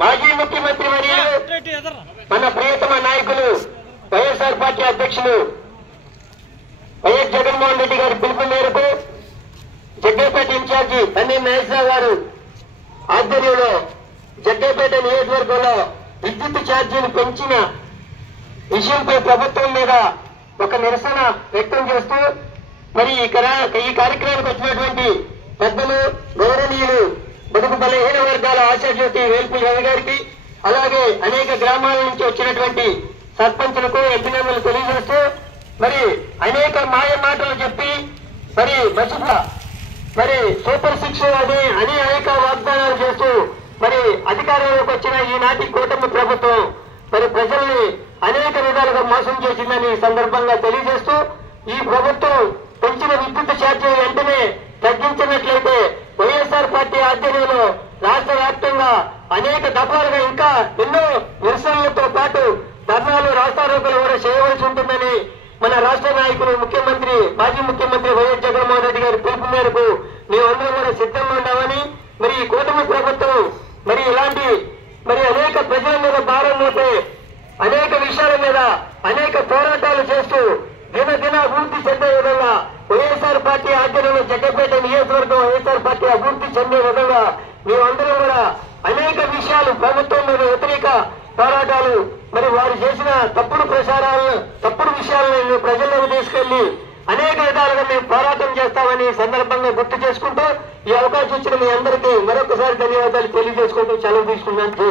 మాజీ ముఖ్యమంత్రి మరియు మన ప్రియతమ నాయకులు వైఎస్ఆర్ పార్టీ అధ్యక్షులు వైఎస్ జగన్మోహన్ రెడ్డి గారి పిలుపు మేరకు జగ్గైపేట ఇన్ఛార్జి తన్ని మహేశ్వరరావు గారు ఆధ్వర్యంలో జగ్గైపేట నియోజకవర్గంలో విద్యుత్ ఛార్జీలు పెంచిన విషయంపై ప్రభుత్వం మీద ఒక నిరసన వ్యక్తం చేస్తూ మరి ఈ కార్యక్రమానికి వచ్చినటువంటి పెద్దలు గౌరవనీయులు బడుగు బలహీన వర్గాల ఆశాజ్యోతి వేల్పుల రవి గారికి అలాగే అనేక గ్రామాల నుంచి వచ్చినటువంటి సర్పంచులకు ఎంపీలకు తెలియజేస్తూ మరి అనేక మాయ మాటలు చెప్పి మరి మరి సూపర్ 6 అని అనేక వాగ్దానాలు చేస్తూ మరి అధికారంలోకి వచ్చిన ఈనాటి కూటమి ప్రభుత్వం మరి ప్రజల్ని అనేక విధాలుగా మోసం చేసిందని సందర్భంగా తెలియజేస్తూ ఈ ప్రభుత్వం పెంచిన విద్యుత్ ఛార్జీలు వెంటనే తగ్గించినట్లయితే వైఎస్ఆర్ పార్టీ ఆధ్వర్యంలో రాష్ట్ర వ్యాప్తంగా అనేక దఫాలుగా ఇంకా ఎన్నో నిరసనలతో పాటు ధర్నాలు రాస్తారోకలు కూడా చేయవలసి ఉంటుందని మన రాష్ట్ర నాయకులు మాజీ ముఖ్యమంత్రి వైఎస్ జగన్మోహన్ రెడ్డి గారి పిలుపు మేరకు మేమందరం కూడా సిద్ధంగా ఉన్నామని మరి ఈ కూటమి ప్రభుత్వం మరి ఇలాంటి మరి అనేక ప్రజల మీద భారం మోపే అనేక విషయాల మీద అనేక పోరాటాలు చేస్తూ దినదిన అభివృద్ధి చెందే విధంగా వైఎస్ఆర్ పార్టీ ఆధ్వర్యంలో జగ్గైపేట నియోజకవర్గం వైఎస్ఆర్ పార్టీ అభివృద్ధి చెందే విధంగా మేమందరం కూడా అనేక విషయాలు ప్రభుత్వం మీద వ్యతిరేక పోరాటాలు మరి వారు చేసిన తప్పుడు విషయాలను ప్రజల్లోకి తీసుకెళ్లి అనేక విధాలుగా మేము పోరాటం చేస్తామని సందర్భంగా గుర్తు చేసుకుంటూ ఈ అవకాశం ఇచ్చిన మీ అందరికీ మరొకసారి ధన్యవాదాలు తెలియజేసుకుంటూ సెలవు తీసుకున్నాను.